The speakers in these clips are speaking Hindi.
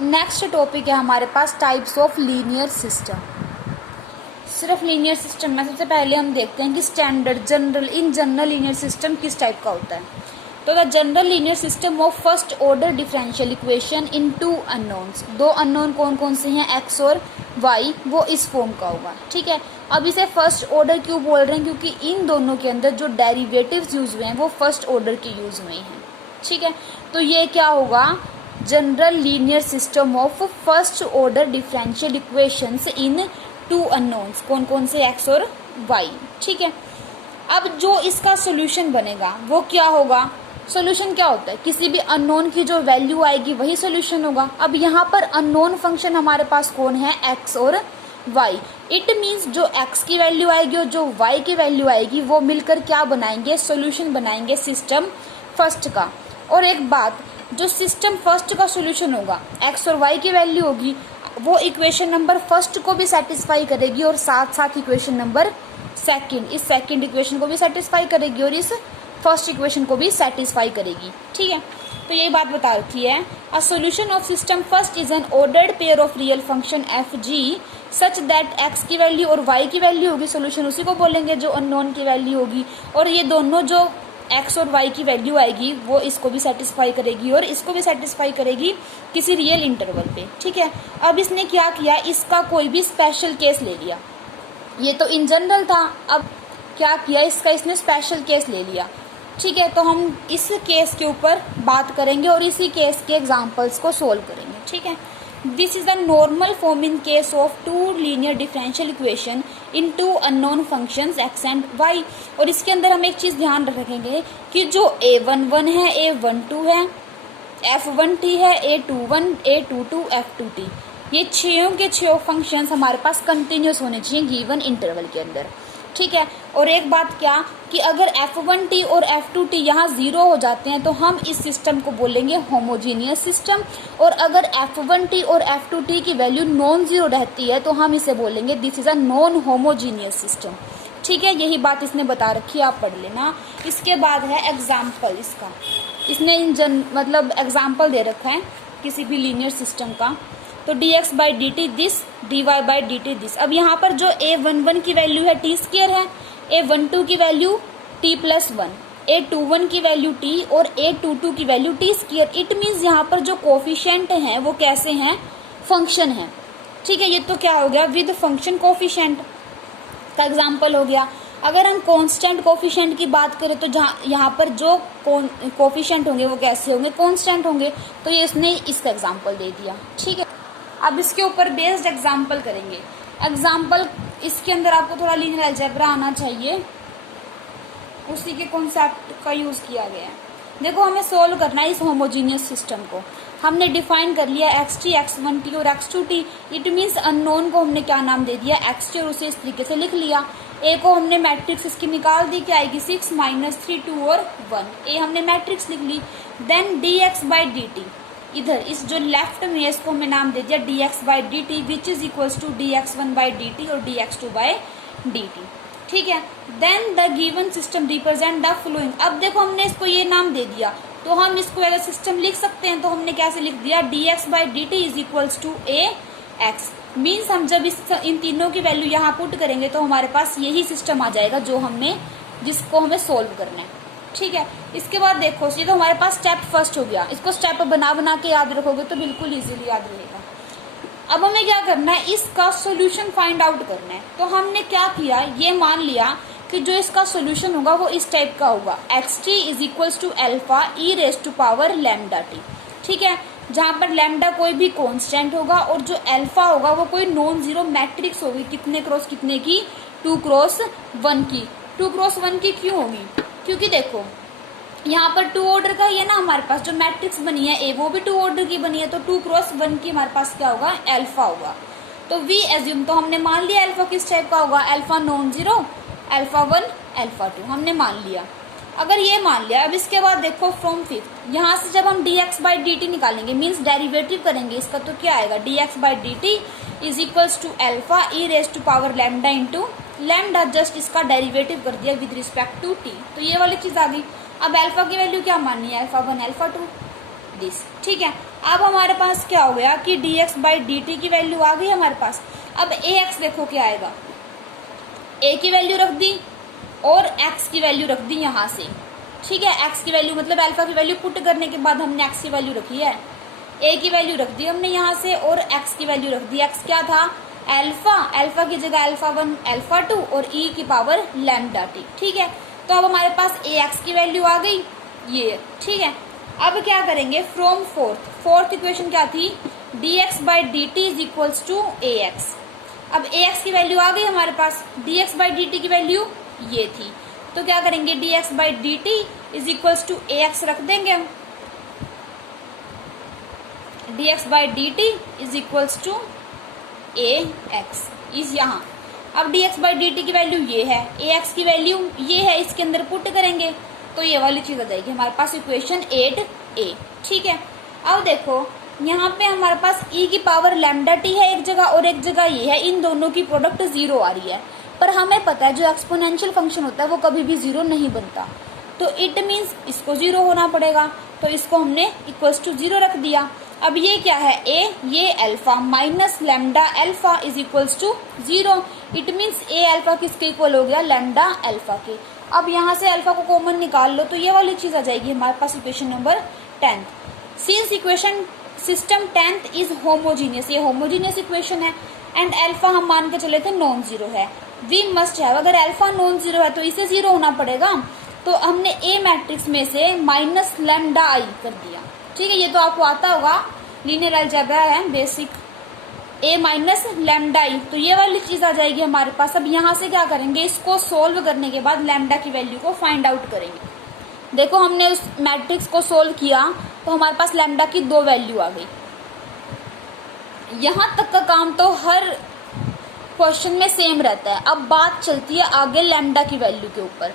नेक्स्ट टॉपिक है हमारे पास टाइप्स ऑफ लीनियर सिस्टम। सिर्फ लीनियर सिस्टम में सबसे पहले हम देखते हैं कि स्टैंडर्ड जनरल लीनियर सिस्टम किस टाइप का होता है। तो the general linear system of first order differential equation in two unknowns, दो अननोन कौन कौन से हैं, एक्स और वाई, वो इस फॉर्म का होगा। ठीक है, अब इसे फर्स्ट ऑर्डर क्यों बोल रहे हैं, क्योंकि इन दोनों के अंदर जो डेरिवेटिव्स यूज हुए हैं वो फर्स्ट ऑर्डर के यूज हुए हैं। ठीक है, तो ये क्या होगा, general linear system of first order differential equations in two unknowns, कौन कौन से, एक्स और वाई। ठीक है, अब जो इसका सोल्यूशन बनेगा वो क्या होगा, सोल्यूशन क्या होता है, किसी भी अननोन की जो वैल्यू आएगी वही सोल्यूशन होगा। अब यहाँ पर अननोन फंक्शन हमारे पास कौन है, एक्स और वाई। इट मीन्स जो एक्स की वैल्यू आएगी और जो वाई की वैल्यू आएगी वो मिलकर क्या बनाएंगे, सोल्यूशन बनाएंगे सिस्टम फर्स्ट का। और एक बात, जो सिस्टम फर्स्ट का सोल्यूशन होगा, एक्स और वाई की वैल्यू होगी, वो इक्वेशन नंबर फर्स्ट को भी सेटिस्फाई करेगी और साथ साथ इक्वेशन नंबर सेकंड, इस सेकंड इक्वेशन को भी सेटिस्फाई करेगी और इस फर्स्ट इक्वेशन को भी सेटिस्फाई करेगी। ठीक है, तो यही बात बता रखी है। A solution of system first is an ordered pair of real function F G such that x की वैल्यू और वाई की वैल्यू होगी, सोल्यूशन उसी को बोलेंगे जो अननोन की वैल्यू होगी, और ये दोनों जो एक्स और वाई की वैल्यू आएगी वो इसको भी सेटिस्फाई करेगी और इसको भी सेटिस्फाई करेगी किसी रियल इंटरवल पे। ठीक है, अब इसने क्या किया, इसका कोई भी स्पेशल केस ले लिया, ये तो इन जनरल था, अब क्या किया, इसका इसने स्पेशल केस ले लिया। ठीक है, तो हम इस केस के ऊपर बात करेंगे और इसी केस के एग्जांपल्स को सोल्व करेंगे। ठीक है, this is the normal form in case of two linear differential equation in two unknown functions X and Y. और इसके अंदर हम एक चीज़ ध्यान रखेंगे कि जो a11 है, a12 है, f1t है, a21, a22, f2t, ये छयों के छयों फंक्शंस हमारे पास कंटिन्यूस होने चाहिए गिवन इंटरवल के अंदर। ठीक है, और एक बात क्या कि अगर f1t और f2t यहाँ जीरो हो जाते हैं तो हम इस सिस्टम को बोलेंगे होमोजीनियस सिस्टम, और अगर f1t और f2t की वैल्यू नॉन जीरो रहती है तो हम इसे बोलेंगे this is a non homogeneous system. ठीक है, यही बात इसने बता रखी है, आप पढ़ लेना। इसके बाद है एग्जाम्पल, इसका इसने मतलब एग्जाम्पल दे रखा है किसी भी लीनियर सिस्टम का। तो dx by D T this, dy by D T this. अब यहाँ पर जो a11 की वैल्यू है t स्क्वायर है, a12 की वैल्यू t प्लस 1, a21 की वैल्यू t और a22 की value t square. It means यहाँ पर जो कोफिशिएंट हैं वो कैसे हैं, फंक्शन है। ठीक है, ये तो क्या हो गया, विद फंक्शन कोफिशिएंट का एग्जाम्पल हो गया। अगर हम कांस्टेंट कोफिशिएंट की बात करें तो जहाँ यहाँ पर जो कोफिशिएंट होंगे वो कैसे होंगे, कांस्टेंट होंगे, तो ये इसने इसका एग्जाम्पल दे दिया। ठीक है, अब इसके ऊपर बेस्ड एग्जाम्पल करेंगे। एग्जाम्पल इसके अंदर आपको थोड़ा लीनियर अलजेब्रा आना चाहिए, उसी के कॉन्सेप्ट का यूज किया गया है। देखो, हमें सोल्व करना है इस होमोजीनियस सिस्टम को। हमने डिफाइन कर लिया x t, x1t और x2t। इट मीन्स अननोन को हमने क्या नाम दे दिया, x t, और उसे इस तरीके से लिख लिया। a को हमने मैट्रिक्स इसकी निकाल दी, क्या आएगी 6 - 3 2 और 1, a हमने मैट्रिक्स लिख ली। Then dx by D t, इधर इस जो लेफ्ट में है इसको हमने नाम दे दिया dx by D T, which is equals to dx1 by D T और dx2 बाई डी टी। ठीक है, then the given system represent the following. अब देखो, हमने इसको ये नाम दे दिया तो हम इसको एज अ सिस्टम लिख सकते हैं। तो हमने कैसे लिख दिया, dx by D T is equals to a x। मीन्स हम जब इन तीनों की वैल्यू यहाँ पुट करेंगे तो हमारे पास यही सिस्टम आ जाएगा जो जिसको हमें सोल्व करना है। ठीक है, इसके बाद देखो, ये तो हमारे पास स्टेप फर्स्ट हो गया। इसको स्टेप बना के याद रखोगे तो बिल्कुल इजीली याद रहेगा। अब हमें क्या करना है, इसका सोल्यूशन फाइंड आउट करना है। तो हमने क्या किया, ये मान लिया कि जो इसका सोल्यूशन होगा वो इस टाइप का होगा, X T is equals to alpha E raise to power lambda T. ठीक है, जहाँ पर लैम्डा कोई भी कांस्टेंट होगा और जो अल्फा होगा वो कोई नॉन जीरो मैट्रिक्स होगी, कितने क्रॉस कितने की, 2 क्रॉस 1 की। 2 क्रॉस 1 की क्यों होगी, क्योंकि देखो यहाँ पर 2 ऑर्डर का ही है ना हमारे पास, जो मैट्रिक्स बनी है ए वो भी 2 ऑर्डर की बनी है, तो 2 क्रॉस 1 की हमारे पास क्या होगा, अल्फा होगा। तो वी एज्यूम, तो हमने मान लिया अल्फा किस टाइप का होगा, alpha non zero, alpha 1, alpha 2 हमने मान लिया। अगर ये मान लिया, अब इसके बाद देखो फ्रॉम फिफ्थ, यहाँ से जब हम dx बाई डी टी निकालेंगे, मीन्स डेरिवेटिव करेंगे इसका, तो क्या आएगा, dx by D T is equals to alpha E raise to power lambda into lambda, just इसका डेरिवेटिव कर दिया विद रिस्पेक्ट टू टी, तो ये वाली चीज आ गई। अब अल्फा की वैल्यू क्या माननी है, अल्फा 1, अल्फा 2 दिस। ठीक है, अब हमारे पास क्या हो गया कि dx बाई dt की वैल्यू आ गई हमारे पास। अब ax देखो क्या आएगा, a की वैल्यू रख दी और x की वैल्यू रख दी यहाँ से, ठीक है। x की वैल्यू मतलब अल्फा की वैल्यू पुट करने के बाद हमने x की वैल्यू रखी है, a की वैल्यू रख दी हमने यहाँ से और x की वैल्यू रख दी। x क्या था अल्फा, अल्फा की जगह अल्फा 1 अल्फा 2 और e की पावर लैम्डा t, ठीक है। तो अब हमारे पास ax की वैल्यू आ गई ये, ठीक है। अब क्या करेंगे फ्रॉम फोर्थ इक्वेशन क्या थी, dx by D T is equals to A X. अब ax की वैल्यू आ गई हमारे पास, dx बाई डी टी की वैल्यू ये थी, तो क्या करेंगे dx by D T is equals to A X रख देंगे हम, dx by D T is equals to A X is यहाँ। अब dx बाई डी टी की वैल्यू ये है, ax की वैल्यू ये है, इसके अंदर पुट करेंगे तो ये वाली चीज आ जाएगी हमारे पास इक्वेशन 8a, ठीक है। अब देखो यहाँ पे हमारे पास e की पावर लैम्डा टी है एक जगह और एक जगह ये है, इन दोनों की प्रोडक्ट 0 आ रही है, पर हमें पता है जो एक्सपोनेंशियल फंक्शन होता है वो कभी भी 0 नहीं बनता, तो इट मीन्स इसको 0 होना पड़ेगा, तो इसको हमने इक्वल्स टू 0 रख दिया। अब ये क्या है a, ये alpha minus lambda alpha is equals to 0, it means a alpha किसके इक्वल हो गया लैम्डा अल्फा के। अब यहाँ से अल्फा को कॉमन निकाल लो तो ये वाली चीज आ जाएगी हमारे पास equation number 10। Since equation system 10th is homogeneous, ये होमोजीनियस इक्वेशन है एंड अल्फा हम मान के चले थे नॉन जीरो है, वी मस्ट हैव, अगर अल्फा नॉन जीरो है तो इसे 0 होना पड़ेगा, तो हमने ए मैट्रिक्स में से माइनस लैम्डा आई कर दिया, ठीक है। ये तो आपको आता होगा, लीनियर अलजेब्रा है बेसिक, ए माइनस लैम्डा आई, तो ये वाली चीज आ जाएगी हमारे पास। अब यहाँ से क्या करेंगे, इसको सोल्व करने के बाद लैम्डा की वैल्यू को फाइंड आउट करेंगे। देखो हमने उस मैट्रिक्स को सोल्व किया तो हमारे पास लैम्डा की 2 वैल्यू आ गई। यहाँ तक का काम तो हर क्वेश्चन में सेम रहता है। अब बात चलती है आगे लैम्डा की वैल्यू के ऊपर,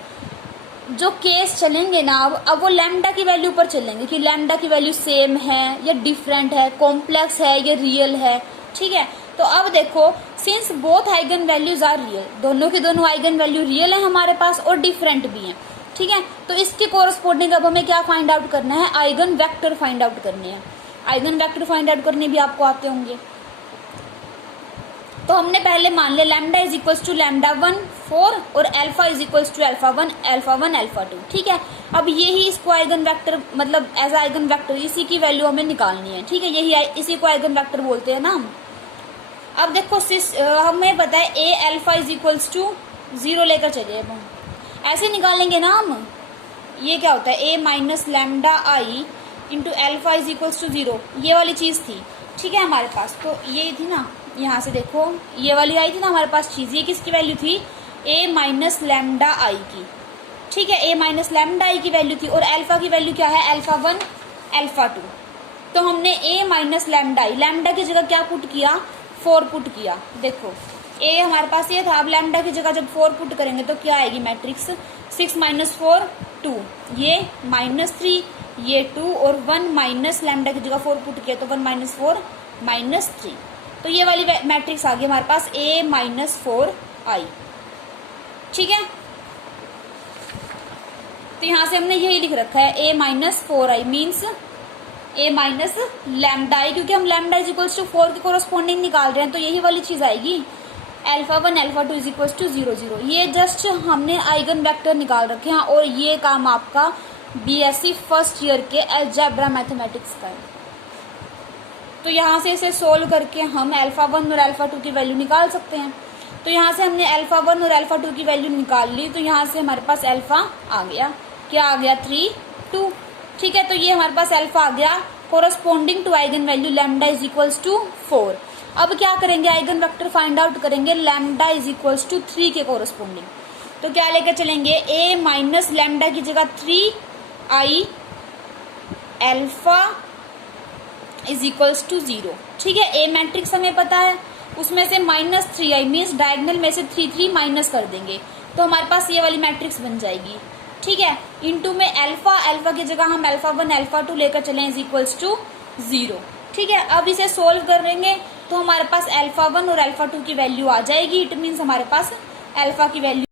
जो केस चलेंगे ना अब वो लैम्डा की वैल्यू पर चलेंगे कि लैम्डा की वैल्यू सेम है या डिफरेंट है, कॉम्प्लेक्स है या रियल है, ठीक है। तो अब देखो since both eigen values are real, दोनों के दोनों आइगन वैल्यू रियल है हमारे पास और डिफरेंट भी हैं, ठीक है। तो इसके कोरस्पोंडिंग अब हमें क्या फाइंड आउट करना है, आइगन वेक्टर फाइंड आउट करने हैं। आइगन वेक्टर फाइंड आउट करने भी आपको आते होंगे। तो हमने पहले मान लिया lambda is equals to lambda 1 4 और alpha is equals to alpha 1 alpha 2, ठीक है। अब यही इसको आइगन वेक्टर मतलब एज आइगन वेक्टर इसी की वैल्यू हमें निकालनी है, ठीक है। यही इसी को आइगन वेक्टर बोलते हैं ना हम। अब देखो हमें पता है ए अल्फा इज इक्वल्स टू 0 लेकर चलिए, अब हम ऐसे निकालेंगे ना हम, ये क्या होता है A minus lambda I into alpha is equals to 0, ये वाली चीज थी, ठीक है हमारे पास। तो ये थी ना, यहाँ से देखो ये वाली आई थी ना हमारे पास चीज, ये किसकी वैल्यू थी ए माइनस लैम्डा आई की, ठीक है। ए माइनस लैम्डा आई की वैल्यू थी और अल्फा की वैल्यू क्या है अल्फा 1 अल्फा 2। तो हमने ए माइनस लैम्डा आई, लैम्डा की जगह क्या पुट किया 4 पुट किया। देखो ए हमारे पास ये था, अब लैम्डा की जगह जब 4 पुट करेंगे तो क्या आएगी मैट्रिक्स 6 माइनस 4 2, ये माइनस 3 ये 2 और 1 माइनस लैम्डा की जगह 4 पुट किया तो 1 माइनस 4 माइनस 3, तो ये वाली मैट्रिक्स आ गई हमारे पास a माइनस 4 आई, ठीक है। तो यहाँ से हमने यही लिख रखा है a minus 4 I means a minus lambda I, क्योंकि हम लैम्डा इज इक्वल्स टू 4 के कोरस्पोंडिंग निकाल रहे हैं, तो यही वाली चीज आएगी alpha 1 alpha 2 is equals to 0 0। ये जस्ट हमने आइगन वेक्टर निकाल रखे हैं और ये काम आपका बीएससी फर्स्ट ईयर के अलजेब्रा मैथमेटिक्स का है। तो यहाँ से इसे सोल्व करके हम अल्फा 1 और अल्फा 2 की वैल्यू निकाल सकते हैं। तो यहाँ से हमने अल्फा 1 और अल्फा 2 की वैल्यू निकाल ली, तो यहाँ से हमारे पास अल्फा आ गया, क्या आ गया 3 2, ठीक है। तो ये हमारे पास अल्फा आ गया corresponding to eigen value lambda is equals to 4। अब क्या करेंगे आइगन वेक्टर फाइंड आउट करेंगे लैम्डा इज इक्वल्स टू 3 के कोरस्पोंडिंग। तो क्या लेकर चलेंगे a माइनस लैम्डा की जगह 3 I alpha is equals to 0, ठीक है। ए मैट्रिक्स हमें पता है, उसमें से माइनस 3 आई मीन्स डायगोनल में से 3 3 माइनस कर देंगे तो हमारे पास ये वाली मैट्रिक्स बन जाएगी, ठीक है। इनटू में अल्फा, अल्फा की जगह हम अल्फा 1 अल्फा 2 लेकर चलें इज इक्वल्स टू 0, ठीक है। अब इसे सोल्व करेंगे तो हमारे पास अल्फा 1 और अल्फा 2 की वैल्यू आ जाएगी, इट मीन्स हमारे पास अल्फा की वैल्यू